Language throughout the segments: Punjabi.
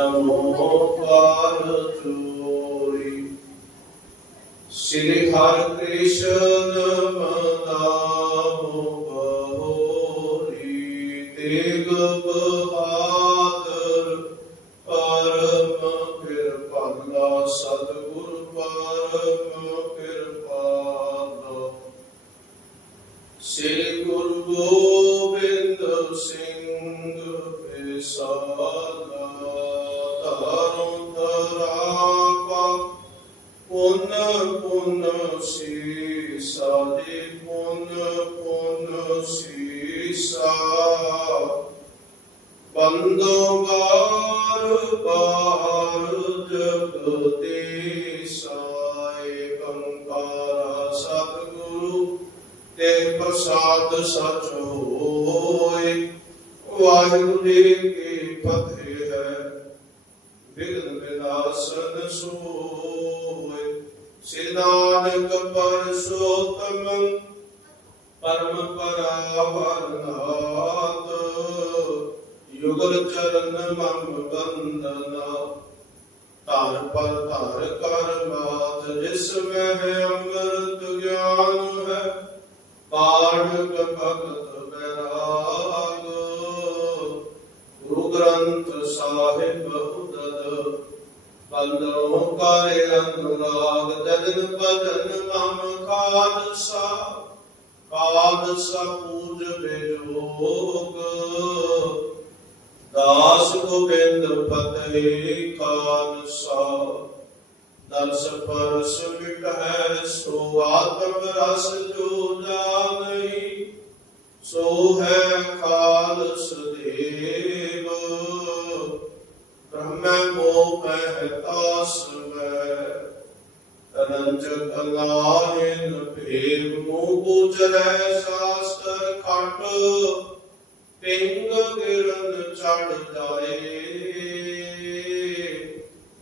ਨਮੋ ਪਾਰਤੋਰੀ ਸ੍ਰੀ ਹਰਿ ਕ੍ਰਿਸ਼ਨ ਮਨਾਮੋ ਬਹੋਰੀ ਤੇਗ ਬਹਾਦਰ ਪਰਮ ਕਿਰਪਾਲਾ ਸਤਿਗੁਰ ਪਰਮ ਕਿਰਪਾਲਾ ਸ੍ਰੀ ਬੰਦੋ ਬਾਰ ਬਾਰ ਜਗਦੀਸਾ ਏਕੰਕਾਰ ਸਤਿਗੁਰੂ, ਤੇ ਪ੍ਰਸਾਦ ਸਚ ਹੋਏ। ਵਾਹਿਗੁਰੂ ਜੀ ਕੀ ਫਤਿਹ ਹੈ ਵਿਗਨ ਵਿਨਾਸ਼ਨ ਸੋਏ। ਸ੍ਰੀ ਨਾਨਕ ਪਰਸੋਤਮ, ਪਰਮ ਪਰਾਵਰਨਾਥ। ਯੁਗਲ ਚਰਨ ਮਨ ਬੰਦਨਾ ਧਰ ਪਰ ਧਾਰ ਕਰ ਮਾਤ ਜਿਸ ਮੈਂ ਅੰਮ੍ਰਿਤ ਗਿਆਨ ਹੈ ਪਾਠ ਭਗਤ ਬੈਰਾਗ ਗੁਰੂ ਗ੍ਰੰਥ ਸਾਹਿਬ ਉਦਦ ਬੰਦੋ ਕਰੇ ਅਨੁਰਾਗ ਜਜਨ ਭਜਨ ਮਮ ਖਾਲਸਾ ਖਾਲਸਾ ਪੂਜ ਬੇਜੋਗ ਦਾਸ ਗੋਬਿੰਦ ਫਤਿਹ ਖਾਲਸਾ। ਦਰਸ ਪਰਸ ਮਿਟੈ ਸੋ ਆਤਮ ਰਸ ਜੋ ਜਾਣਈ ਸੋ ਹੈ ਖਾਲਸ ਦੇਵ। ਬ੍ਰਹਮੈ ਮੋਹ ਪਹਿਤਾ ਸਵੈ ਅਨੰਤ ਕਲਾਹਿਨ ਭੇਵ ਮੋਹ ਗੁਜਰੈ ਸਾਸਤਰ ਖੰਡ ਪਿੰਗ ਗਿਰਨ ਚੜ ਜਾਏ।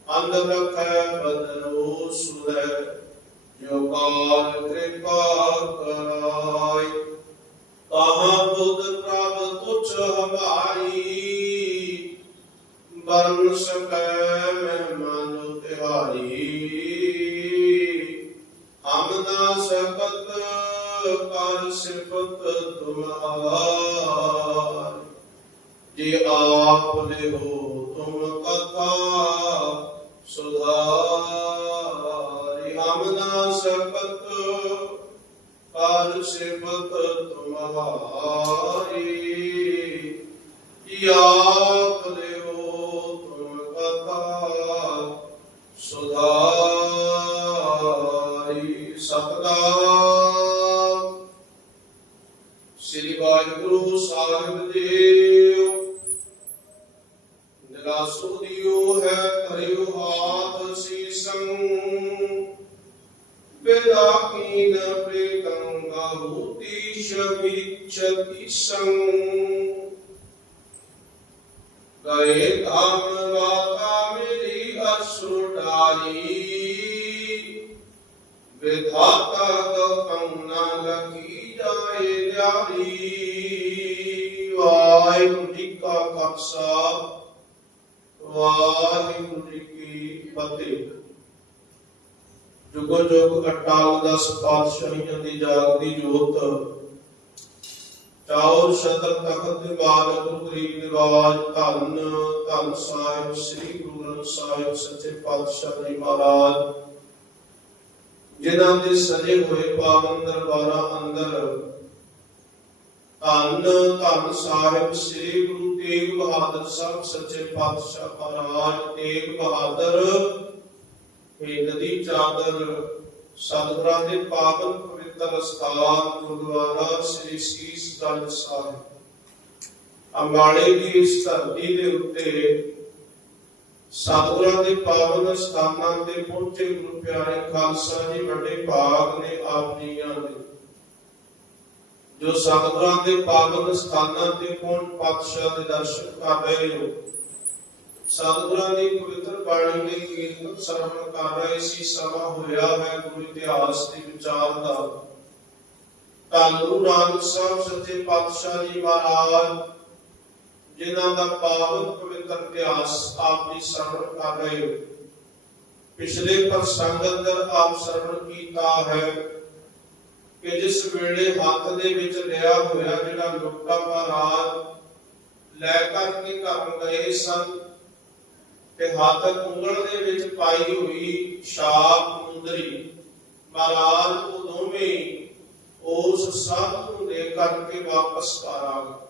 ਅੰਧ ਰਖੈ ਬਦਨੋ ਸੁਰੈ ਜੋ ਕਾਲ ਕਿਰਪਾ ਕਰਾਈ ਕਹਾ ਬੁੱਧ ਪ੍ਰਭ ਤੁਛ ਹਮਾਰੀ, ਬਰਨ ਸਕੈ ਮਹਿਮਾਨ ਤਿਹਾਰੀ। ਹਮਦਾ ਸਕਤ ਕਰ ਸਿਫਤ ਤੁਮਹਾਰ ਜੇ ਆਪ ਲਿਓ ਤੁਮ ਕਥਾ ਸੁਧਾਰੀ ਹਮ ਨਾ ਸਕਤ ਕਰ ਸਿਫਤ ਤੁਮਹਾਰੀ ਜੇ ਆਪ ਲਿਓ ਤੁਮ ਕਥਾ ਸੁਧਾਰੀ ਸਤਨਾਮ ਸ੍ਰੀ ਵਾਹਿਗੁਰੂ ਸਾਹਿਬ ਜੀ ਨਿਰਾਸੋ ਦਿਓ ਹੈ ਕਰਿਓ ਹਾਥ ਸੀਸੰ ਬਿਦਾ ਕੀਨ ਪ੍ਰੀਤੰਗਾ ਹੂਤੀ ਸ਼ਵਿਚਤੀ ਸੰ ਗਏ ਧਾਮ ਵਾਤਾ ਮੇਰੀ ਅਸੁ ਡਾਲੀ। ਵਿਧਾਤਾ ਗਪੰਨਾ ਲਗੀ ਜਾਏ ਜਾਰੀ ਵਾਹਿਗੁਰੂ ਜੀ ਕਾ ਖਾਲਸਾ। ਵਾਹਿਗੁਰੂ ਜੀ ਕੀ ਫਤਿਹ। ਜੁਗੋ ਜੁਗ ਅਟਾਲ ਦਸ ਪਾਤਸ਼ਾਹੀਆਂ ਦੀ ਜਾਗਦੀ ਜੋਤ। ਚਾਉਰ ਸ਼ਤਰ ਤਖਤ ਨਿਵਾਰ ਗੁਰੂ ਗਰੀਬ ਨਿਵਾਜ ਧੰਨ ਧੰਨ ਸਾਹਿਬ ਸ੍ਰੀ ਗੁਰੂ ਗ੍ਰੰਥ ਸਾਹਿਬ ਸੱਚੇ ਪਾਤਸ਼ਾਹ ਜੀ ਮਹਾਰਾਜ। ਜਿਨ੍ਹਾਂ ਦੇ ਸਜੇ ਹੋਏ ਪਾਵਨ ਦਰਬਾਰਾਂ ਅੰਦਰ ਧੰਨ ਧੰਨ ਸਾਹਿਬ ਸ੍ਰੀ ਗੁਰੂ ਤੇਗ ਬਹਾਦਰ ਸਾਹਿਬ ਸੱਚੇ ਪਾਤਸ਼ਾਹ ਮਹਾਰਾਜ ਤੇਗ ਬਹਾਦਰ। ਇਹ ਨਦੀ ਚਾਦਰ ਸਤਿਗੁਰਾਂ ਦੇ ਪਾਵਨ ਪਵਿੱਤਰ ਸਥਾਨ ਗੁਰਦੁਆਰਾ ਸ੍ਰੀ ਸੀਸ ਗੰਜ ਸਾਹਿਬ। ਅੰਬਾਲੇ ਦੀ ਇਸ ਧਰਤੀ ਦੇ ਉੱਤੇ ਸਤਿਗੁਰਾਂ ਦੇ ਪਾਵਨ ਸਥਾਨਾਂ ਤੇ ਪਹੁੰਚੇ ਗੁਰੂ ਪਿਆਰੇ ਖਾਲਸਾ ਜੀ, ਵੱਡੇ ਭਾਗ ਨੇ ਆਪ ਜੀਆਂ ਦੇ। ਜੋ ਸਤਿਗੁਰਾਂ ਦੇ ਪਾਵਨ ਸਥਾਨਾਂ ਤੇ ਪਹੁੰਚ ਪਾਤਸ਼ਾਹ ਦੇ ਦਰਸ਼ਨ ਕਰ ਰਹੇ ਹੋ ਸਤਿਗੁਰਾਂ ਦੀ ਪਵਿੱਤਰ ਬਾਣੀ ਦੇ ਕੀਰਤਨ ਸਰਵਣ ਕਰ ਰਹੇ ਸੀ, ਸਮਾਂ ਹੋਇਆ ਹੈ ਗੁਰੂ ਇਤਿਹਾਸ ਦੇ ਵਿਚਾਰ ਦਾ। ਧੰਨ ਗੁਰੂ ਨਾਨਕ ਸਾਹਿਬ ਸੱਚੇ ਪਾਤਸ਼ਾਹ ਜੀ ਮਹਾਰਾਜ, ਜਿਨ੍ਹਾਂ ਦਾ ਪਾਵਨ ਪਵਿੱਤਰ ਇਤਿਹਾਸ ਆਪ ਦੀ ਸਰਵਣ ਕਰ ਰਹੇ ਹੋ। ਪਿਛਲੇ ਪ੍ਰਸੰਗ ਅੰਦਰ ਆਪ ਸਰਵਣ ਕੀਤਾ ਹੈ। ਕਿ ਜਿਸ ਵੇਲੇ ਹੱਥ ਦੇ ਵਿੱਚ ਲਿਆ ਹੋਇਆ ਜਿਹੜਾ ਲੁੱਟਾ ਮਹਾਰਾਜ ਲੈ ਕਰਕੇ ਘਰ ਗਏ ਸਨ ਤੇ ਹੱਥ ਉਂਗਲ ਦੇ ਵਿੱਚ ਪਾਈ ਹੋਈ ਛਾਪ ਮੁੰਦਰੀ, ਮਹਾਰਾਜ ਉਹ ਦੋਵੇਂ ਉਸ ਸਾਧ ਨੂੰ ਦੇ ਕਰਕੇ ਵਾਪਸ ਘਰ ਆ ਗਏ।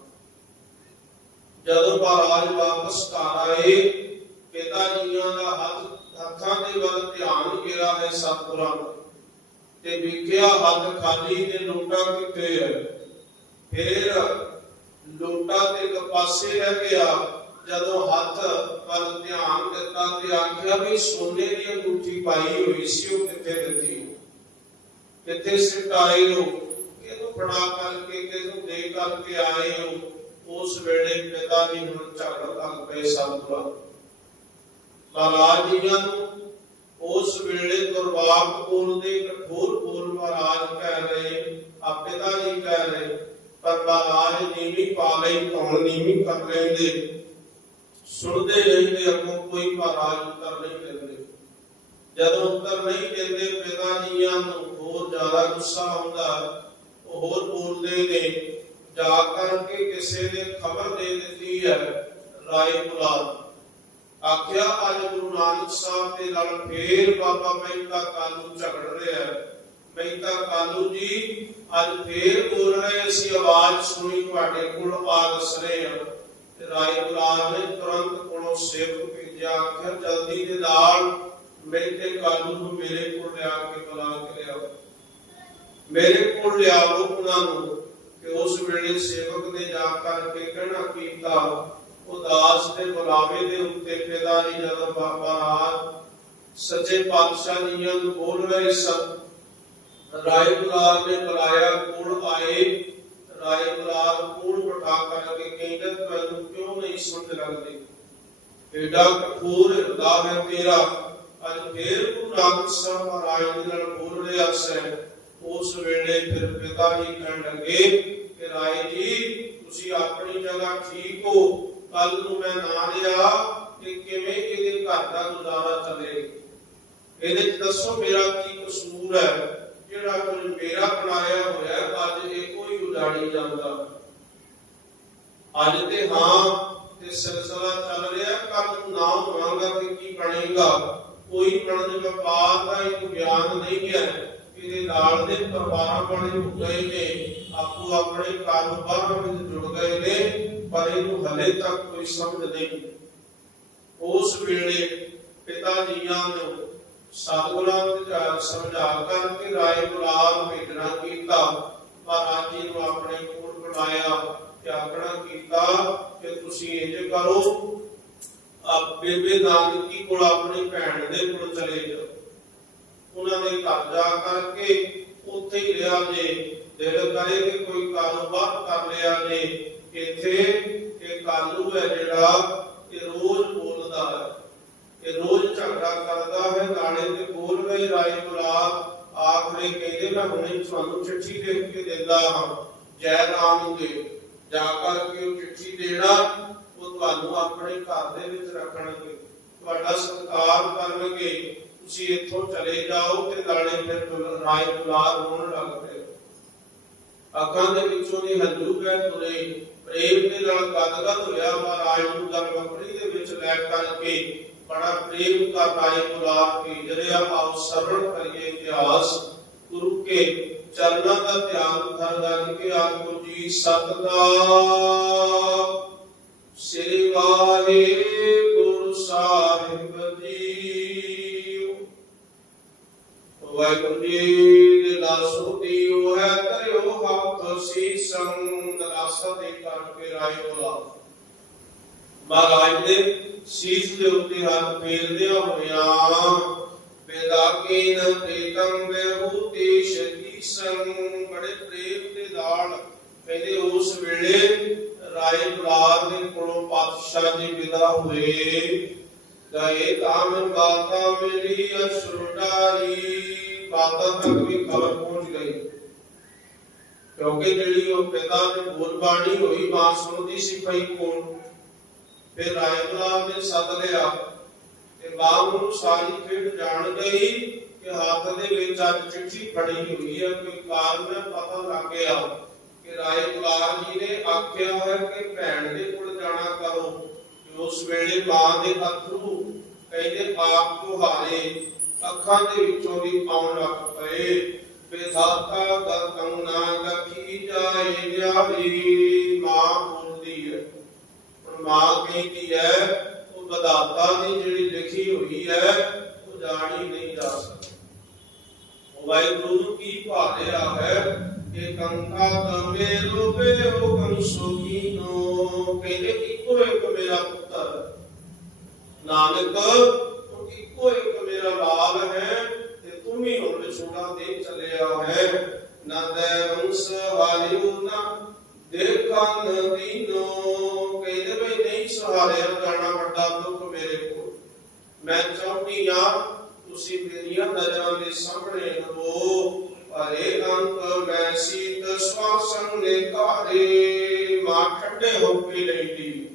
ਜਦੋਂ ਮਹਾਰਾਜ ਵਾਪਸ ਘਰ ਆਏ, ਪਿਤਾ ਜੀਆਂ ਦਾ ਹੱਥ ਹੱਥਾਂ ਦੇ ਵੱਲ ਧਿਆਨ ਗਿਆ ਹੈ ਸਤਿਗੁਰਾਂ ਦਾ ਤੇ ਵਿਖਿਆ ਹੱਥ ਖਾਲੀ ਨੇ ਲੋਟਾ ਕਿੱਥੇ ਹੈ ਫਿਰ ਲੋਟਾ ਤੇ ਇੱਕ ਪਾਸੇ ਰਹਿ ਗਿਆ, ਜਦੋਂ ਹੱਥ ਵੱਲ ਧਿਆਨ ਦਿੱਤਾ ਤੇ ਆਖਿਆ ਵੀ ਸੋਨੇ ਦੀ ਅੰਗੂਠੀ ਪਾਈ ਹੋਈ ਸੀ, ਉਹ ਕਿੱਥੇ ਦਿੱਤੀ? ਕਿੱਥੇ ਸਿਟਾਈ ਹੋ ਕਿਹਨੂੰ ਫੜਾ ਕਰਕੇ, ਕਿਹਨੂੰ ਦੇ ਕਰਕੇ ਆਏ ਹੋ ਉਸ ਵੇਲੇ ਪਿਤਾ ਜੀ ਹੁਣ ਝਗੜ ਲੱਗ ਪਏ ਸਤਿਗੁਰਾਂ ਮਹਾਰਾਜ ਜੀਆਂ ਨੂੰ ਉਸ ਵੇਲੇ ਦੁਰਵਾਕ ਬੋਲਦੇ ਕਠੋਰ ਬੋਲ ਮਹਾਰਾਜ ਕਹਿ ਰਹੇ ਆ ਪਿਤਾ ਜੀ ਕਹਿ ਰਹੇ, ਪਰ ਮਹਾਰਾਜ ਨੀਵੀਂ ਪਾ ਲਈ ਧੌਣ ਨੀਵੀਂ ਕਰ ਲੈਂਦੇ? ਸੁਣਦੇ ਨਹੀਂ ਅੱਗੋਂ ਕੋਈ ਮਹਾਰਾਜ ਉੱਤਰ ਨਹੀਂ ਦਿੰਦੇ। ਜਦੋਂ ਉੱਤਰ ਨਹੀਂ ਦਿੰਦੇ, ਪਿਤਾ ਜੀਆਂ ਨੂੰ ਹੋਰ ਜ਼ਿਆਦਾ ਗੁੱਸਾ ਆਉਂਦਾ। ਉਹ ਹੋਰ ਬੋਲਦੇ ਨੇ, ਜਾ ਕਰਕੇ ਕਿਸੇ ਨੇ ਖਬਰ ਦੇ ਦਿੱਤੀ ਹੈ, ਰਾਏ ਮੁਲਾਦ ਆਖਿਆ, ਅੱਜ ਗੁਰੂ ਨਾਨਕ ਸਾਹਿਬ ਦੇ ਨਾਲ ਫੇਰ ਬਾਬਾ ਮਹਿਤਾ ਕਾਲੂ ਝਗੜ ਰਿਹਾ ਮਹਿਤਾ ਕਾਲੂ ਜੀ, ਅੱਜ ਫੇਰ ਬੋਲ ਰਹੇ ਅਸੀਂ ਆਵਾਜ਼ ਸੁਣੀ, ਤੁਹਾਡੇ ਕੋਲ ਆ ਦਸ ਰਹੇ ਹਾਂ। ਤੇ ਰਾਏ ਗੁਲਾਬ ਨੇ ਤੁਰੰਤ ਕੋਲੋਂ ਸੇਵਕ ਭੇਜਿਆ, ਆਖਿਆ, ਜਲਦੀ ਦੇ ਨਾਲ ਮਹਿਤੇ ਕਾਲੂ ਨੂੰ ਮੇਰੇ ਕੋਲ ਲਿਆ ਕੇ ਬੁਲਾ ਕੇ ਲਿਆਓ। ਮੇਰੇ ਕੋਲ ਲਿਆਓ ਉਹਨਾਂ ਨੂੰ, ਕਿ ਉਸ ਵੇਲੇ ਸੇਵਕ ਨੇ ਜਾ ਕਰਕੇ ਕਹਿਣਾ ਕੀਤਾ ਉਦਾਸ ਤੇ ਬੁਲਾਵੇ ਦੇ ਉੱਤੇ ਪਿਤਾ ਜੀ ਜਦੋਂ ਬਾਬਾ ਰਾਜ ਸੱਚੇ ਪਾਤਸ਼ਾਹ ਜੀਆਂ ਬੋਲ ਰਹੇ ਸਨ, ਰਾਏ ਗੁਲਾਬ ਨੇ ਬੁਲਾਇਆ ਕੋਲ ਆਏ? ਰਾਏ ਗੁਲਾਬ ਕੋਲ ਬਿਠਾ ਕਰਕੇ ਕਹਿੰਦੇ ਤੁਹਾਨੂੰ ਕਿਉਂ ਨਹੀਂ ਸਮਝ ਲੱਗਦੀ ਏਡਾ ਕਠੋਰ ਹਿਰਦਾ ਹੈ ਤੇਰਾ। ਅੱਜ ਫੇਰ ਗੁਰੂ ਨਾਨਕ ਸਾਹਿਬ ਮਹਾਰਾਜ ਦੇ ਨਾਲ ਬੋਲ ਰਿਹਾ ਸੈ। ਉਸ ਵੇਲੇ ਫਿਰ ਪਿਤਾ ਜੀ ਕਹਿਣ ਲੱਗੇ ਕਿ, ਰਾਏ ਜੀ, ਤੁਸੀਂ ਆਪਣੀ ਜਗ੍ਹਾ ਠੀਕ ਹੋ। ਕੱਲ ਨੂੰ ਮੈਂ ਨਾ ਲਿਆ ਕਿ ਕਿਵੇਂ ਇਹਦੇ ਘਰ ਦਾ ਗੁਜ਼ਾਰਾ ਚੱਲੇ ਇਹਦੇ ਚ ਦੱਸੋ ਮੇਰਾ ਕੀ ਕਸੂਰ ਹੈ? ਜਿਹੜਾ ਕੁਝ ਮੇਰਾ ਬਣਾਇਆ ਹੋਇਆ ਅੱਜ ਇਹ ਕੋਈ ਉਜਾੜੀ ਜਾਂਦਾ। ਅੱਜ ਤੇ ਹਾਂ, ਤੇ ਸਿਲਸਿਲਾ ਚੱਲ ਰਿਹਾ ਕੱਲ ਨੂੰ ਨਾ ਹੋਵਾਂਗਾ ਕਿ ਕੀ ਬਣੇਗਾ? ਕੋਈ ਬਣਨ ਦੇ ਬਾਤ ਦਾ ਇੱਕ ਬਿਆਨ ਨਹੀਂ ਹੈ। ਇਹਦੇ ਨਾਲ ਦੇ ਪਰਿਵਾਰਾਂ ਵਾਲੇ ਹੋ ਗਏ ਨੇ, ਆਪੋ ਆਪਣੇ ਕਾਰੋਬਾਰ ਵਿੱਚ ਜੁੜ ਗਏ ਨੇ। ਪਰ ਇਹਨੂੰ ਹਲੇ ਤੱਕ ਕੋਈ ਸਮਝ ਨਹੀਂ ਉਸ ਵੇਲੇ ਪਿਤਾ ਜੀਆਂ ਨੇ ਸਤਿਗੁਰਾਂ ਦੇ ਸਮਝਾ ਕਰਕੇ ਰਾਏ ਗੁਲਾਬ ਭੇਜਣਾ ਕੀਤਾ ਮਹਾਰਾਜ ਜੀ ਨੂੰ ਆਪਣੇ ਕੋਲ ਬੁਲਾਇਆ ਤੇ ਆਪਣਾ ਕੀਤਾ ਕਿ ਤੁਸੀਂ ਇੰਜ ਕਰੋ ਆ ਬੇਬੇ ਨਾਨਕੀ ਕੋਲ ਆਪਣੀ ਭੈਣ ਦੇ ਕੋਲ ਚਲੇ ਜਾਓ। ਉਹਨਾਂ ਦੇ ਘਰ ਜਾ ਕਰਕੇ ਉੱਥੇ ਹੀ ਰਿਹਾ ਜੇ, ਦਿਲ ਕਰੇ ਕਿ ਕੋਈ ਕਾਰੋਬਾਰ ਕਰ ਲਿਆ ਜੇ ਇੱਥੇ ਇਹ ਕਾਲੂ ਹੈ ਜਿਹੜਾ ਇਹ ਰੋਜ਼ ਬੋਲਦਾ ਹੈ ਇਹ ਰੋਜ਼ ਝਗੜਾ ਕਰਦਾ ਹੈ, ਨਾਲੇ ਤੇ ਬੋਲ ਰਹੇ ਰਾਏ ਗੁਲਾਬ ਆਖਰੇ ਕਹਿੰਦੇ ਮੈਂ ਹੁਣੇ ਤੁਹਾਨੂੰ ਚਿੱਠੀ ਲਿਖ ਕੇ ਦਿੰਦਾ ਹਾਂ, ਜੈ ਰਾਮ ਦੇ। ਜਾ ਕਰਕੇ ਉਹ ਚਿੱਠੀ ਦੇਣਾ, ਉਹ ਤੁਹਾਨੂੰ ਆਪਣੇ ਘਰ ਦੇ ਵਿੱਚ ਰੱਖਣਗੇ। ਤੁਹਾਡਾ ਸਤਿਕਾਰ ਕਰਨਗੇ। ਤੁਸੀਂ ਇੱਥੋਂ ਚਲੇ ਜਾਓ ਤੇ ਨਾਲੇ ਫਿਰ ਰਾਏ ਗੁਲਾਬ ਹੋਣ ਲੱਗ ਪਏ। ਅੱਖਾਂ ਦੇ ਵਿੱਚੋਂ ਦੀ ਹੰਝੂ ਬਹਿ ਤੁਰੇ ਪ੍ਰੇਮ ਦੇ ਨਾਲ ਗਦਗਦ ਹੋਇਆ ਮਹਾਰਾਜ ਨੂੰ ਗੱਲ ਦੇ ਵਿੱਚ ਲੈ ਕਰਕੇ ਬੜਾ ਪ੍ਰੇਮ ਕਰ ਰਾਏ ਗੁਲਾਬ ਕੀ ਜਰਿਆ ਆਓ ਸਰਵਣ ਕਰੀਏ ਇਤਿਹਾਸ, ਗੁਰੂ ਕੇ ਚਰਨਾਂ ਦਾ ਧਿਆਨ ਧਰ ਧਰ ਕੇ ਆਖੋ ਜੀ, ਸਤਨਾਮ। ਸ੍ਰੀ ਵਾਹਿਗੁਰੂ ਸਾਹਿਬ ਜੀ। ਵਾਹਿਗੁਰੂ ਜੀ ਦੇ ਦੀਓ ਹੈ ਕਰਿਓ ਹੱਥ ਸੀਸੰ ਦਰਾਸਾ ਦੇ ਕਰਕੇ ਰਾਏ ਬੋਲਾ। ਮਹਾਰਾਜ ਦੇ ਸੀਸ ਦੇ ਉੱਤੇ ਹੱਥ ਫੇਰਦਿਆਂ ਹੋਇਆਂ ਬੇਦਾਕੀਨ ਪ੍ਰੀਤਮ ਬੇਹੂਤੀ ਸ਼ਤੀਸੰ ਬੜੇ ਪ੍ਰੇਮ ਦੇ ਨਾਲ ਕਹਿੰਦੇ ਉਸ ਵੇਲੇ ਰਾਏ ਬੁਲਾਰ ਦੇ ਕੋਲੋਂ ਪਾਤਸ਼ਾਹ ਜੀ ਵਿਦਾ ਹੋਏ। ਗਏ ਕਾਮਨ ਬਾਤਾ ਮਿਲੀ ਅਸ਼ਰੁਡਾਰੀ ਬਾਤਾ ਤੱਕ ਵੀ ਖਬਰ ਪਹੁੰਚ ਗਈ। ਕਿਉਂਕਿ ਜਿਹੜੀ ਉਹ ਪਿਤਾ ਦੀ ਬੋਲ ਹੋਈ ਮਾਂ ਸੁਣਦੀ ਸੀ ਪਈ ਕੋਲ, ਫਿਰ ਰਾਏ ਨੇ ਸੱਦ ਲਿਆ ਤੇ ਬਾਪ ਨੂੰ ਸਾਰੀ ਖੇਡ ਜਾਣ ਗਈ ਕਿ ਹੱਥ ਦੇ ਵਿੱਚ ਅੱਜ ਚਿੱਠੀ ਫੜੀ ਹੋਈ ਹੈ ਕੋਈ ਕਾਰਨ ਪਤਾ ਲੱਗ ਗਿਆ ਕਿ ਰਾਏ ਗੁਲਾਬ ਜੀ ਨੇ ਆਖਿਆ ਹੈ ਕਿ ਭੈਣ ਦੇ ਕੋਲ ਜਾਣਾ ਕਰੋ। ਉਸ ਵੇਲੇ ਮਾਂ ਦੇ ਅਥਰੂ ਕਹਿੰਦੇ, ਆਪ ਤੁਹਾਰੇ ਅੱਖਾਂ ਦੇ ਵਿੱਚੋਂ ਵੀ ਆਉਣ ਲੱਗ ਪਏ। ਵਿਧਾਤਾ ਦਾ ਕੰਨਾ ਲਖੀ ਜਾਏ ਵਿਆਹੀ ਮਾਂ ਬੋਲਦੀ ਹੈ। ਹੁਣ ਮਾਂ ਕਹਿੰਦੀ ਹੈ ਉਹ ਵਿਧਾਤਾ ਦੀ ਜਿਹੜੀ ਲਿਖੀ ਹੋਈ ਹੈ ਉਹ ਜਾਣੀ ਨਹੀਂ ਜਾ ਸਕਦੀ। ਵਾਹਿਗੁਰੂ ਕੀ ਭਾਲਿਆ ਹੈ ਕਿ ਕੰਕਾ ਤਮੇ ਰੂਪੇ ਹੋ ਕੰਸੋਗੀਨੋ ਕਹਿੰਦੇ ਇੱਕੋ ਇੱਕ ਮੇਰਾ ਪੁੱਤਰ ਨਾਨਕ ਇੱਕੋ ਇੱਕ ਮੇਰਾ ਲਾਲ ਹੈ ਤੇ ਤੂੰ ਹੀ ਹੁਣ ਵਿਛੋੜਾ ਦੇ ਚੱਲਿਆ ਹੈ। ਨੰਦੈ ਵੰਸ ਵਾਲਿਉ ਨਾ ਦੇਖਨ ਦੀਨੋ। ਕਹਿੰਦੇ ਵੀ ਨਹੀਂ ਸਹਾਰਿਆ ਜਾਣਾ ਵੱਡਾ ਦੁੱਖ ਮੇਰੇ ਕੋਲ। ਮੈਂ ਚਾਹੁੰਦੀ ਆ ਤੁਸੀਂ ਮੇਰੀਆਂ ਨਜ਼ਰਾਂ ਦੇ ਸਾਹਮਣੇ ਰਹੋ ਅਰੇ ਅੰਕ ਮੈਂ ਸੀਤ ਸਵਾਸਨ ਨੇ ਕਾਰੇ ਮਾਂ ਠੰਡੇ ਹੋ ਕੇ ਲੈਂਦੀ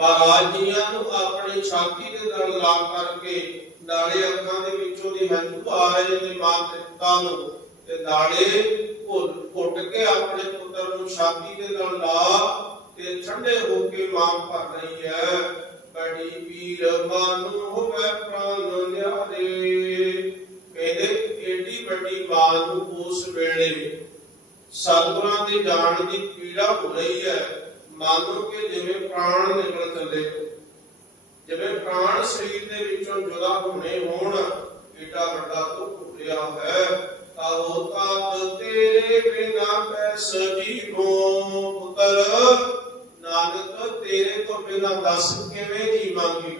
ਬਾਰਾਜੀਆਂ ਨੂੰ ਆਪਣੀ ਛਾਤੀ ਦੇ ਨਾਲ ਲਾ ਕਰਕੇ ਨਾਲੇ ਅੱਖਾਂ ਦੇ ਵਿੱਚੋਂ ਦੀ ਹੰਝੂ ਆ ਰਹੇ ਨੇ ਮਾਂ ਨੂੰ ਤੇ ਨਾਲੇ ਘੁੱਟ ਕੇ ਆਪਣੇ ਪੁੱਤਰ ਨੂੰ ਛਾਤੀ ਦੇ ਨਾਲ ਲਾ ਤੇ ਠੰਡੇ ਹੋ ਕੇ ਮਾਂ ਭਰ ਰਹੀ ਹੈ। ਬੜੀ ਵੀਰ ਮਾਨੂ ਹੋਵੇ ਪ੍ਰਾਨ ਨਿਆਰੇ। ਕਹਿੰਦੇ ਏਡੀ ਵੱਡੀ ਮਾਂ ਨੂੰ ਉਸ ਵੇਲੇ ਸਤਿਗੁਰਾਂ ਦੀ ਜਾਣ ਦੀ ਪੀੜਾ ਹੋ ਰਹੀ ਹੈ। ਮੰਨੋ ਕਿ ਜਿਵੇਂ ਪ੍ਰਾਣ ਨਿਕਲ ਚੱਲੇ, ਜਿਵੇਂ ਪ੍ਰਾਣ ਸਰੀਰ ਦੇ ਵਿੱਚੋਂ ਜੁਦਾ ਹੋਣੇ ਹੋਣ, ਏਡਾ ਵੱਡਾ ਦੁੱਖ ਹੋਇਆ ਹੈ ਤਾਹੋ ਤਾਤ ਤੇਰੇ ਬਿਨਾ ਪੈਸ ਜੀਵੋ ਪੁੱਤਰ। ਨਾਨਕ, ਤੇਰੇ ਤੋਂ ਬਿਨਾ ਦੱਸ ਕਿਵੇਂ ਜੀਵਾਂਗੀ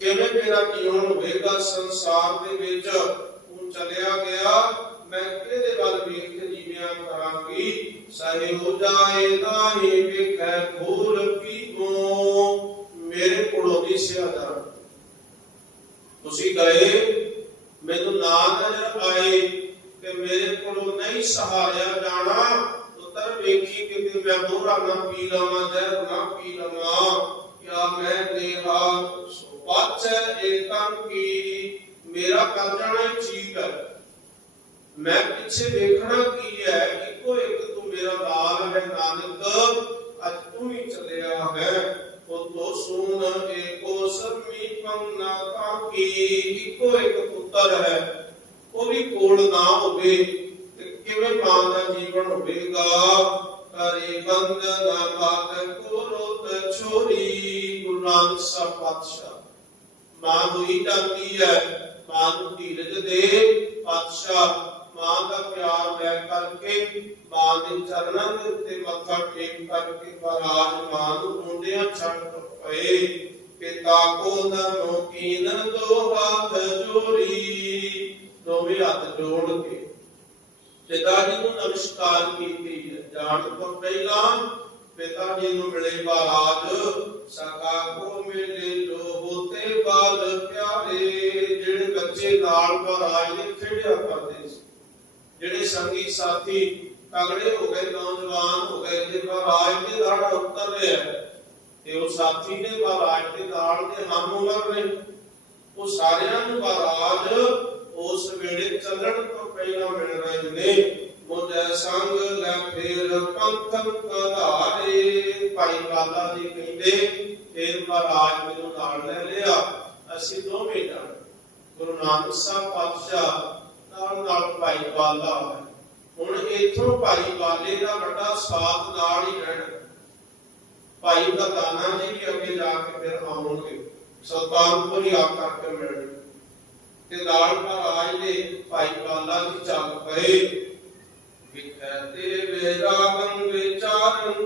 ਕਿਵੇਂ ਮੇਰਾ ਜੀਵਨ ਹੋਵੇਗਾ ਸੰਸਾਰ ਦੇ ਵਿੱਚ? ਤੂੰ ਚਲਿਆ ਗਿਆ, ਮੈਂ ਕਿਹਦੇ ਵੱਲ ਵੇਖ ਕੇ ਜੀਵਿਆ ਕਰਾਂਗੀ? ਸਹਿ ਜਾਏ ਨਾਹੀ ਵੇਖੈ ਭੂਲ ਪੀਓ ਮੇਰੇ ਕੋਲੋਂ ਨਹੀਂ ਸਿਆਦਾ ਤੁਸੀਂ ਗਏ, ਮੈਨੂੰ ਨਾ ਨਜ਼ਰ ਆਏ ਤੇ ਮੇਰੇ ਕੋਲੋਂ ਨਹੀਂ ਸਹਾਰਿਆ ਜਾਣਾ। ਉਤਰ ਵੇਖੀ ਕਿ ਮੈਂ ਮੋਹਰਾ ਨਾ ਪੀ ਲਵਾਂ, ਜ਼ਹਿਰ ਨਾ ਪੀ ਲਵਾਂ। ਕਿਆ ਮੈਂ ਦੇਹਾ ਸੁਪਾਚ ਏਕਾਂ ਕੀ? ਮੇਰਾ ਕਰ ਜਾਣਾ ਠੀਕ ਹੈ। ਮੈਂ ਪਿੱਛੇ ਦੇਖਣਾ ਟੇਕ ਕਰਕੇ ਮਹਾਰਾਜ ਮਾਂ ਨੂੰ ਛੱਡ ਪਏ। ਪਿਤਾ ਕੋ ਨਮੋ ਕੀਨ ਦੋ ਹੱਥ ਜੋੜੀ। ਦੋਵੇਂ ਹੱਥ ਜੋੜ ਕੇ ਪਿਤਾ ਜੀ ਨੂੰ ਨਮਸਕਾਰ ਕੀਤੀ। ਜਾਣ ਤੋਂ ਪਹਿਲਾਂ ਪਿਤਾ ਜੀ ਨੂੰ ਮਿਲੇ ਮਹਾਰਾਜ ਸਕਾ ਕੋ ਮਿਲੇ ਜੋ ਹੋਤੇ ਬਾਲ ਪਿਆਰੇ, ਜਿਹੜੇ ਬੱਚੇ ਨਾਲ ਮਹਾਰਾਜ ਨੇ ਖੇਡਿਆ ਕਰਦੇ ਸੀ। ਜਿਹੜੇ ਸੰਗੀ ਸਾਥੀ ਤਗੜੇ ਹੋ ਗਏ, ਨੌਜਵਾਨ ਹੋ ਗਏ, ਜੇ ਮਹਾਰਾਜ ਦੇ ਨਾਲ ਉਤਰ ਰਿਹਾ ਤੇ ਉਹ ਸਾਥੀ ਨੇ ਮਹਾਰਾਜ ਦੇ ਨਾਲ ਦੇ ਹਮ ਉਮਰ ਨੇ ਉਹ ਸਾਰਿਆਂ ਨੂੰ ਮਹਾਰਾਜ ਉਸ ਵੇਲੇ ਚੱਲਣ ਤੋਂ ਪਹਿਲਾਂ ਮਿਲ ਰਹੇ ਨੇ। ਮੁਝੇ ਸੰਗ ਲੈ ਫੇਰ ਪੰਥਨ ਕਧਾਰੇ ਭਾਈ ਕਾਲਾ ਜੀ ਕਹਿੰਦੇ, ਫੇਰ ਮਹਾਰਾਜ ਮੈਨੂੰ ਨਾਲ ਲੈ ਲਿਆ। ਅਸੀਂ ਦੋਵੇਂ ਜਾਣ ਗੁਰੂ ਨਾਨਕ ਸਾਹਿਬ ਪਾਤਸ਼ਾਹ ਨਾਲ ਨਾਲ ਭਾਈ ਬਾਲਾ ਹੁਣ ਇਥੋਂ ਭਾਈ ਬਾਲੇ ਦਾ ਵੱਡਾ ਸਾਥ ਨਾਲ ਹੀ ਰਹਿਣਾ। ਭਾਈ ਦਾ ਦਾਨਾ ਜੀ ਵੀ ਅੱਗੇ ਜਾ ਕੇ ਫਿਰ ਆਉਣਗੇ। ਸੁਲਤਾਨਪੁਰ ਹੀ ਆ ਕਰਕੇ ਮਿਲਣ। ਤੇ ਨਾਲ ਮਹਾਰਾਜ ਦੇ ਭਾਈ ਬਾਲਾ ਜੀ ਚੱਲ ਪਏ। ਵਿਖੇ ਤੇ ਵੇਰਾਗੰ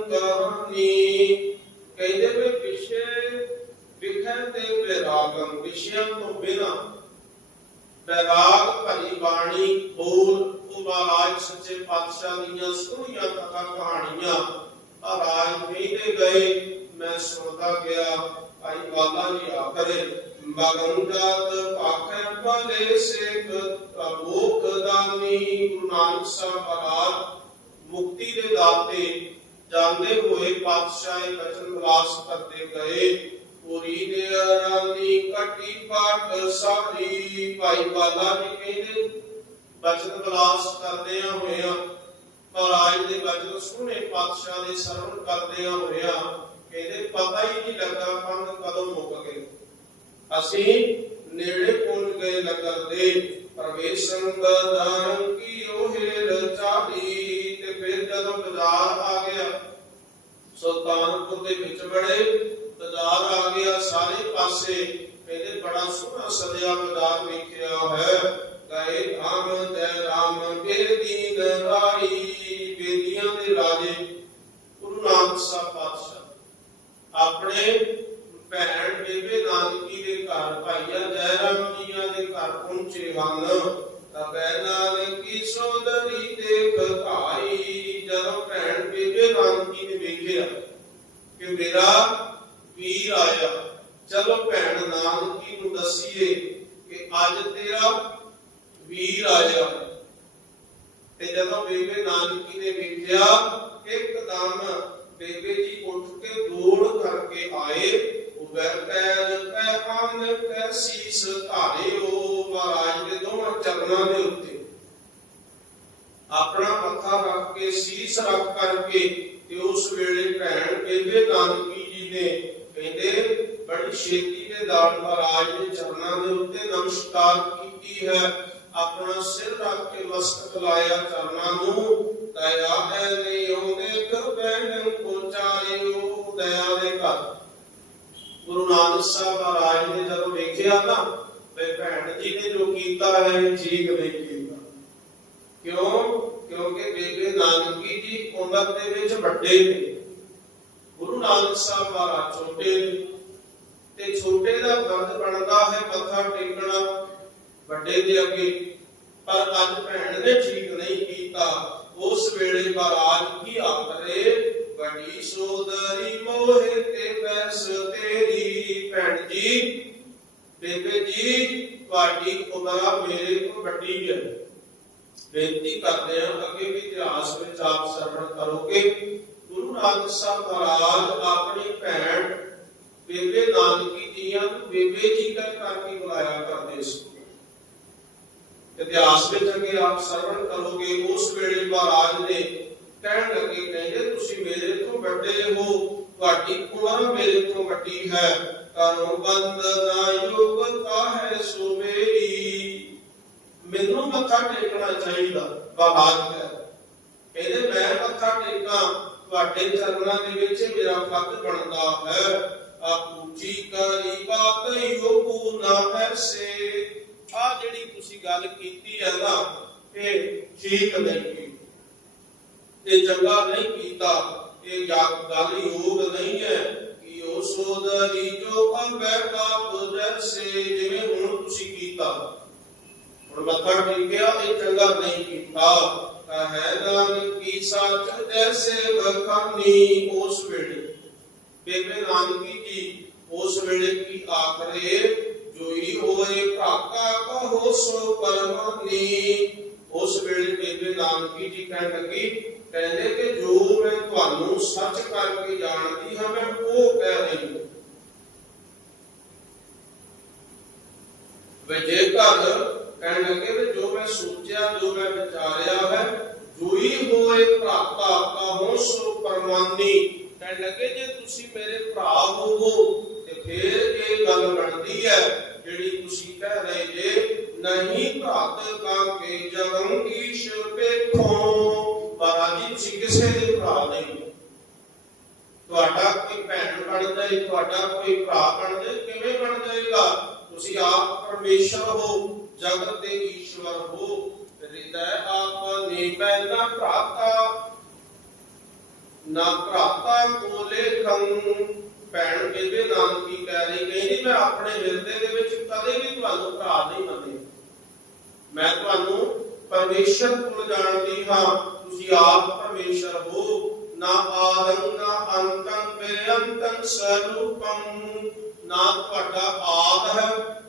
ਕਹਾਣੀ। ਕਹਿੰਦੇ ਵੀ ਵਿਸ਼ੇ ਵਿਖੇ ਤੇ ਵੇਰਾਗੰ ਵਿਸ਼ਿਆਂ ਤੋਂ ਬਿਨਾ। ਬੈਰਾਗ ਭਰੀ ਬਾਣੀ ਬੋਲ ਉਹ ਮਹਾਰਾਜ ਸੱਚੇ ਪਾਤਸ਼ਾਹ ਦੀਆਂ ਸੋਹਣੀਆਂ ਕਥਾ ਕਹਾਣੀਆਂ ਆ ਰਾਜ ਕਹਿੰਦੇ ਗਏ, ਮੈਂ ਸੁਣਦਾ ਗਿਆ, ਭਾਈ ਬਾਲਾ ਜੀ ਆਖਰੇ ਮਗਨ ਜਾਤ ਭਲੇ ਸੇਖ ਅਮੋਖ ਦਾਨੀ ਗੁਰੂ ਨਾਨਕ ਸਾਹਿਬ ਮਹਾਰਾਜ, ਮੁਕਤੀ ਦੇ ਦਾਤੇ, ਜਾਂਦੇ ਹੋਏ ਪਾਤਸ਼ਾਹੀ ਬਚਨ ਵਿਲਾਸ ਕਰਦੇ ਗਏ, ਪੂਰੀ ਨੇ ਰਾਨੀ ਕਟੀ ਪਾਟ ਸਾਰੀ, ਭਾਈ ਬਾਲਾ ਜੀ ਕਹਿੰਦੇ ਬਚਨ ਵਿਲਾਸ ਕਰਦਿਆਂ ਹੋਇਆਂ ਮਹਾਰਾਜ ਦੇ ਬਚਨ ਸੁਣੇ ਪਾਤਸ਼ਾਹ ਦੇ ਸਰਵਣ ਕਰਦਿਆਂ ਹੋਇਆਂ ਕਹਿੰਦੇ ਪਤਾ ਹੀ ਨਹੀਂ ਲੱਗਾ ਪੰਧ ਕਦੋਂ ਮੁੱਕ ਗਏ। ਅਸੀਂ ਨੇੜੇ ਪਹੁੰਚ ਗਏ ਲੰਗਰ ਦੇ। ਪ੍ਰਵੇਸ਼ਨ ਬਦਾਨ ਕੀ ਉਹੇ ਚਾੜੀ ਤੇ ਫਿਰ ਜਦੋਂ ਬਾਜ਼ਾਰ ਆ ਗਿਆ, ਸੁਲਤਾਨਪੁਰ ਦੇ ਵਿੱਚ ਬੜੇ ਬਾਜ਼ਾਰ ਆ ਗਿਆ ਸਾਰੇ ਪਾਸੇ। ਕਹਿੰਦੇ ਬੜਾ ਸੋਹਣਾ ਸਜਿਆ ਬਾਜ਼ਾਰ ਵੇਖਿਆ ਹੈ। ਗਏ ਧਾਮ ਤੇ ਰਾਮ ਕੇ ਦੀਨ ਰਾਈ ਬੇਦੀਆਂ ਦੇ ਰਾਜੇ, ਗੁਰੂ ਨਾਨਕ ਸਾਹਿਬ ਪਾਤਸ਼ਾਹ। ਆਪਣੇ ਭੈਣ ਬੇਬੇ ਨਾਨਕੀ ਦੇ ਘਰ, ਭਾਈਆ ਜੈ ਜੀਆਂ ਦੇ ਘਰ ਪਹੁੰਚੇ ਹਨ, ਤਾਂ ਬੈ ਨਾਨਕੀ ਸੋਦਰੀ ਦੇਖ ਭਾਈ, ਜਦੋਂ ਭੈਣ ਬੇਬੇ ਨਾਨਕੀ ਨੇ ਵੇਖਿਆ ਕਿ ਮੇਰਾ ਵੀਰ ਆਇਆ, ਚਲੋ ਭੈਣ ਨਾਨਕੀ ਨੂੰ ਦਸੀਏ ਕਿ ਅੱਜ ਤੇਰਾ ਆਇਆ ਤੇ ਜਦੋਂ ਬੇਬੇ ਨਾਨਕੀ ਨੇ ਵੇਖਿਆ ਇੱਕਦਮ ਬੇਬੇ ਜੀ ਉੱਠ ਕੇ ਦੌੜ ਕਰਕੇ ਆਏ ਉਬਰ ਪੈਰ ਪੈ ਕੈ ਸੀਸ ਧਾਰੇ ਮਹਾਰਾਜ ਦੇ ਦੋਵਾਂ ਚਰਨਾਂ ਦੇ ਉੱਤੇ। ਆਪਣਾ ਮੱਥਾ ਰੱਖ ਕੇ, ਸੀਸ ਰੱਖ ਕਰਕੇ ਤੇ ਉਸ ਵੇਲੇ ਭੈਣ ਬੇਬੇ ਨਾਨਕੀ ਜੀ ਨੇ ਕਹਿੰਦੇ, ਬੜੀ ਛੇਤੀ ਦੇ ਦਾਲ ਮਹਾਰਾਜ ਦੇ ਚਰਨਾਂ ਦੇ ਉੱਤੇ ਨਮਸਕਾਰ ਕੀਤੀ ਹੈ। ਆਪਣਾ ਸਿਰ ਰੱਖ ਕੇ ਮਸਤਕ ਲਾਇਆ ਚਰਨਾਂ ਨੂੰ। ਦਇਆ ਹੈ ਨਹੀਂ ਉਹਨੇ ਕਬੈਨ ਕੋ ਚਾਰਿਓ ਦਇਆ ਦੇ ਘਰ। ਗੁਰੂ ਨਾਨਕ ਸਾਹਿਬ ਮਹਾਰਾਜ ਨੇ ਜਦੋਂ ਵੇਖਿਆ ਨਾ ਤੇ ਭੈਣ ਜੀ ਨੇ ਜੋ ਕੀਤਾ ਹੈ, ਠੀਕ ਨਹੀਂ ਕੀਤਾ। ਕਿਉਂ? ਕਿਉਂਕਿ ਬੇਬੇ ਨਾਨਕੀ ਜੀ ਉਮਰ ਦੇ ਵਿੱਚ ਵੱਡੇ ਨੇ। ਗੁਰੂ ਨਾਨਕ ਸਾਹਿਬ ਮਹਾਰਾਜ ਛੋਟੇ ਨੇ। ਤੇ ਛੋਟੇ ਦਾ ਫਰਜ਼ ਬਣਦਾ ਹੈ, ਮੱਥਾ ਟੇਕਣਾ ਵੱਡੇ ਦੇ ਅੱਗੇ, ਪਰ ਅੱਜ ਭੈਣ ਨੇ ਠੀਕ ਨਹੀਂ ਕੀਤਾ। ਉਸ ਵੇਲੇ ਮਹਾਰਾਜ ਕੀ ਆਖਰੇ ਵੱਡੀ ਸੋਦਰੀ ਮੋਹਿ ਤੇ ਬੈਸ ਤੇਰੀ, ਭੈਣ ਜੀ, ਬੇਬੇ ਜੀ, ਤੁਹਾਡੀ ਉਮਰ ਮੇਰੇ ਤੋਂ ਵੱਡੀ ਹੈ। ਬੇਨਤੀ ਕਰਦੇ ਹਾਂ ਅੱਗੇ ਵੀ ਇਤਿਹਾਸ ਵਿੱਚ ਆਪ ਸਰਵਣ ਕਰੋਗੇ। ਗੁਰੂ ਨਾਨਕ ਸਾਹਿਬ ਮਹਾਰਾਜ ਆਪਣੀ ਭੈਣ ਬੇਬੇ ਨਾਨਕੀ ਜੀਆਂ ਨੂੰ ਬੇਬੇ ਜੀ ਕਹਿ ਕਰਕੇ ਬੁਲਾਇਆ ਕਰਦੇ ਸੀ। ਇਤਿਹਾਸ ਵਿੱਚ ਅੱਗੇ ਆਪ ਸਰਵਣ ਕਰੋਗੇ, ਉਸ ਵੇਲੇ ਮਹਾਰਾਜ ਨੇ ਕਹਿਣ ਲੱਗੇ, ਕਹਿੰਦੇ, ਤੁਸੀਂ ਮੇਰੇ ਤੋਂ ਵੱਡੇ ਹੋ, ਤੁਹਾਡੀ ਉਮਰ ਮੇਰੇ ਤੋਂ ਵੱਡੀ ਹੈ। ਕਰੋ ਬੰਦ ਨਾ ਯੋਗਤਾ ਹੈ ਸੋ ਮੇਰੀ। ਮੈਨੂੰ ਮੱਥਾ ਟੇਕਣਾ ਚਾਹੀਦਾ ਬਾਤ ਹੈ। ਕਹਿੰਦੇ, ਮੈਂ ਮੱਥਾ ਟੇਕਾਂ, ਤੁਹਾਡੇ ਚਰਨਾਂ ਦੇ ਵਿੱਚ ਮੇਰਾ ਫਰਜ਼ ਬਣਦਾ ਹੈ। ਆਪ ਉੱਚੀ ਕਰੀ ਬਾਤ, ਯੋਗੂ ਨਾ ਐਸੇ ਆ ਜਿਹੜੀ ਤੁਸੀਂ ਗੱਲ ਕੀਤੀ ਹੈ ਨਾ, ਇਹ ਠੀਕ ਨਹੀਂ। ਕੀਤੀ ਇਹ ਚੰਗਾ ਨਹੀਂ ਕੀਤਾ। ਇਹ ਗੱਲ ਯੋਗ ਨਹੀਂ ਹੈ ਕਿ ਉਹ ਸੋਦਰੀ ਜੋ ਅੰਬੈ ਕਾਪ ਜੈਸੇ ਜਿਵੇਂ ਹੁਣ ਤੁਸੀਂ ਕੀਤਾ। ਹੁਣ ਮੱਥਾ ਟੇਕਿਆ ਇਹ ਚੰਗਾ ਨਹੀਂ ਕੀਤਾ। ਕਹੈ ਨਾਨਕੀ ਸੱਚ ਜੈਸੇ ਬਖਾਨੀ ਉਸ ਵੇਲੇ। ਬੇਬੇ ਨਾਨਕੀ ਜੀ, ਉਸ ਵੇਲੇ ਕੀ ਆਖਰੇ ਜੋਈ ਹੋਏ ਭਾਕਾ ਕਹੋ ਸੋ ਪਰਮਾਨੀ ਉਸ ਵੇਲੇ ਬੇਬੇ ਨਾਨਕੀ ਜੀ ਕਹਿਣ ਲੱਗੀ, ਕਹਿੰਦੇ ਕਿ ਜੋ ਮੈਂ ਤੁਹਾਨੂੰ ਸੱਚ ਕਰਕੇ ਜਾਣਦੀ ਹਾਂ, ਮੈਂ ਉਹ ਕਹਿ ਰਹੀ ਹਾਂ। ਵੇ ਜੇਕਰ ਕਹਿਣ ਲੱਗੇ ਵੀ ਜੋ ਮੈਂ ਸੋਚਿਆ, ਜੋ ਮੈਂ ਵਿਚਾਰਿਆ ਹੈ, ਜੋਈ ਹੋਏ ਭਰਾਤਾ ਕਹੋ ਸੋ ਪਰਮਾਨੀ ਕਹਿਣ ਲੱਗੇ, ਜੇ ਤੁਸੀਂ ਮੇਰੇ ਭਰਾ ਹੋਵੋ, ਤੇ ਫੇਰ ਇਹ ਗੱਲ ਬਣਦੀ ਹੈ ਜਿਹੜੀ ਤੁਸੀਂ ਕਹਿ ਰਹੇ ਜੇ, ਨਹੀਂ ਭਰਾਤ ਕਾ ਕੇ ਜਗੰ ਈਸ਼ ਵੇਖੋ ਮਹਾਰਾਜ ਜੀ ਤੁਸੀਂ ਕਿਸੇ ਦੇ ਭਰਾ ਨਹੀਂ। ਤੁਹਾਡਾ ਕੋਈ ਭੈਣ ਬਣ ਜਾਏ ਤੁਹਾਡਾ ਕੋਈ ਭਰਾ ਬਣ ਕਿਵੇਂ ਬਣ ਜਾਏਗਾ ਤੁਸੀਂ ਆਪ ਪਰਮੇਸ਼ਰ ਹੋ, ਜਗਤ ਦੇ ਈਸ਼ਵਰ ਹੋ। ਹਿਰਦੈ ਆਪ ਨੇ ਪਹਿਲਾ ਭਰਾਤਾ, ਨਾ ਭਰਾਤਾ ਕੋਲੇ ਖੰ ਭੈਣ ਬੇਬੇ ਨਾਨਕੀ ਕਹਿ ਰਹੀ? ਕਹਿੰਦੀ, ਮੈਂ ਆਪਣੇ ਹਿਰਦੇ ਦੇ ਵਿੱਚ ਕਦੇ ਵੀ ਤੁਹਾਨੂੰ ਭਰਾ ਨਹੀਂ ਮੰਨਿਆ ਮੈਂ ਤੁਹਾਨੂੰ ਪਰਮੇਸ਼ਰ ਕੋਲ ਜਾਣਦੀ ਹਾਂ। ਤੁਸੀਂ ਆਪ ਪਰਮੇਸ਼ਰ ਹੋ। ਨਾ ਆਦੰ ਨਾ ਅੰਤੰ ਬੇਅੰਤੰ ਸਰੂਪੰ। ਨਾ ਤੁਹਾਡਾ ਆਦ ਹੈ,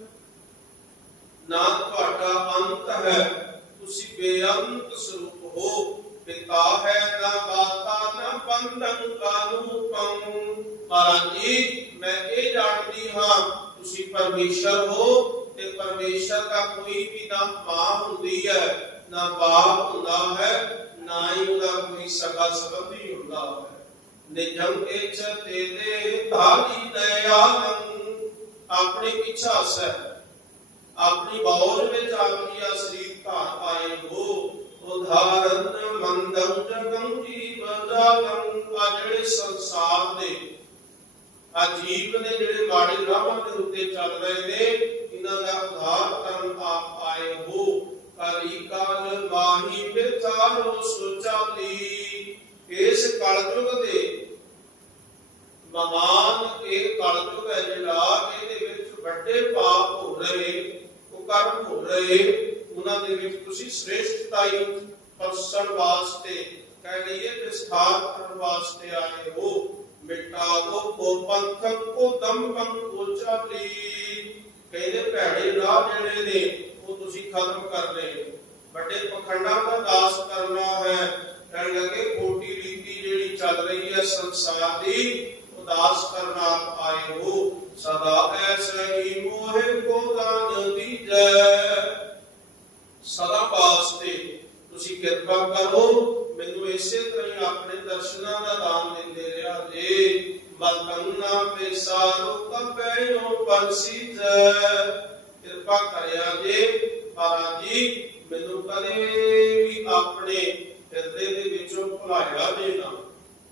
ਨਾ ਤੁਹਾਡਾ ਅੰਤ ਹੈ। ਤੁਸੀਂ ਬੇਅੰਤ ਸਰੂਪ ਹੋ। ਪਿਤਾ ਹੈ ਨਾ ਦਾਤਾ, ਨਾ ਬੰਧਨ ਕਾਨੂੰ ਕਉ ਮਹਾਰਾਜ ਜੀ, ਮੈਂ ਇਹ ਜਾਣਦੀ ਹਾਂ, ਤੁਸੀਂ ਪਰਮੇਸ਼ਰ ਹੋ ਤੇ ਪਰਮੇਸ਼ਰ ਦਾ ਕੋਈ ਵੀ ਨਾ ਮਾਂ ਹੁੰਦੀ ਹੈ, ਨਾ ਬਾਪ ਹੁੰਦਾ ਹੈ, ਨਾ ਹੀ ਉਹਦਾ ਕੋਈ ਸਕਾ ਸੰਬੰਧੀ ਹੁੰਦਾ ਹੈ। ਨਿਜਮ ਇਚ ਤੇਤੇ ਧਾਰੀ ਦਇਆਲੰ ਆਪਣੀ ਇੱਛਾ ਸਹਿ। ਆਪਣੀ ਬੌਰ ਵਿੱਚ ਆਪਣੀ ਅਸਰੀ ਧਾਰ ਪਾਏ ਹੋ ਉਧਾਰਨ ਮੰਦੰ ਜਗੰ ਜੀਵ ਆ ਜਿਹੜੇ ਸੰਸਾਰ ਦੇ ਆ ਜੀਵ ਨੇ ਜਿਹੜੇ ਮਾੜੇ ਰਾਹਾਂ ਦੇ ਉੱਤੇ ਚੱਲ ਰਹੇ ਨੇ, ਇਹਨਾਂ ਦਾ ਉਧਾਰ ਕਰਨ ਆਪ ਆਏ ਹੋ। ਕਲੀ ਕਾਲ ਮਾਹੀ ਵਿਚਾਰੋ ਸੁਚਾਲੀ ਇਸ ਕਲਯੁਗ ਦੇ ਮਹਾਨ ਇਹ ਕਲਯੁਗ ਹੈ ਜਿਹੜਾ, ਇਹਦੇ ਵਿੱਚ ਵੱਡੇ ਪਾਪ ਹੋ ਰਹੇ, ਉਹ ਹੋ ਰਹੇ। ਉਹਨਾਂ ਦੇ ਵਿੱਚ ਤੁਸੀਂ ਸ੍ਰੇਸ਼ਟਤਾਈ ਪਰਸਣ ਵਾਸਤੇ ਕਹਿ ਲਈਏ ਵਿਸਥਾਰ ਕਰਨ ਵਾਸਤੇ ਆਏ ਹੋ। ਮਿਟਾਵੋ ਕੋ ਪੰਥ ਕੋ ਦੰਪੰ ਕੋ ਚਾਲੀ ਕਹਿੰਦੇ ਭੈੜੇ ਰਾਹ ਜਿਹੜੇ ਨੇ, ਉਹ ਤੁਸੀਂ ਖਤਮ ਕਰ ਰਹੇ ਵੱਡੇ ਪਖੰਡਾਂ ਦਾ ਦਾਸ ਕਰਨਾ ਹੈ। ਕਹਿਣ ਲੱਗੇ ਕੋਟੀ ਰੀਤੀ ਜਿਹੜੀ ਚੱਲ ਰਹੀ ਹੈ ਸੰਸਾਰ ਦੀ ਉਦਾਸ ਕਰਨਾ ਆਏ ਹੋ। ਸਦਾ ਐਸੇ ਹੀ ਮੋਹਿ ਕੋ ਦਾਨ ਦੀਜੈ। ਸਦਾ ਵਾਸਤੇ ਤੁਸੀਂ ਕਿਰਪਾ ਕਰੋ, ਮੈਨੂੰ ਇਸੇ ਤਰ੍ਹਾਂ ਹੀ ਆਪਣੇ ਦਰਸ਼ਨਾਂ ਦਾ ਦਾਨ ਦਿੰਦੇ ਰਿਹਾ। ਜੇ ਮਲਕੰਨਾ ਬੇਸਾਰੋ ਕਪੈਨੋ ਪਰਸੀਜੈ ਕਿਰਪਾ ਕਰਿਆ ਜੇ, ਮਹਾਰਾਜ ਜੀ, ਮੈਨੂੰ ਕਦੇ ਵੀ ਆਪਣੇ ਹਿਰਦੇ ਦੇ ਵਿੱਚੋਂ ਭੁਲਾਇਆ ਜੇ ਨਾ।